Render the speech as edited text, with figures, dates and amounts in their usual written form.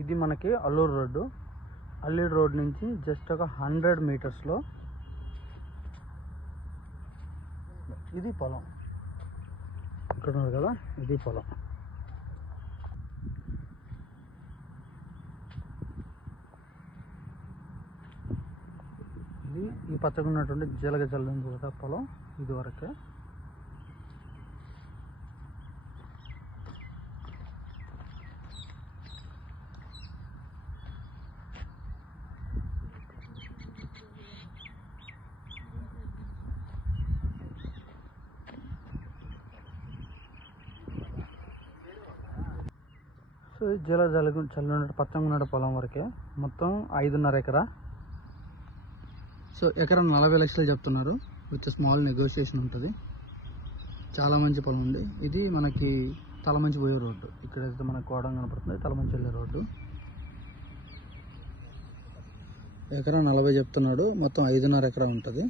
ఇది మనకి Alluri road. Alluri road నుంచి జస్ట్ ఒక 100 మీటర్స్లో ఇది పొలం. ఇక్కడ ఉన్నారు కదా, ఇది పొలం. ఇది ఈ పచ్చగా ఉన్నటువంటి జీలగ చల్లని కూడా పొలం ఇది వరకే. సో చల్లని పచ్చగా ఉన్న పొలం వరకే, మొత్తం 5.5 ఎకరా. సో ఎకరా 40 లక్షలు చెప్తున్నారు, విత్ స్మాల్ నెగోసియేషన్ ఉంటుంది. చాలా మంచి పొలం ఉంది. ఇది మనకి తలమంచి పోయే రోడ్డు. ఇక్కడైతే మనకు కోడం కనపడుతుంది, తలమంచి వెళ్ళే రోడ్డు. ఎకరా 40 చెప్తున్నాడు, మొత్తం 5.5 ఎకరా ఉంటుంది.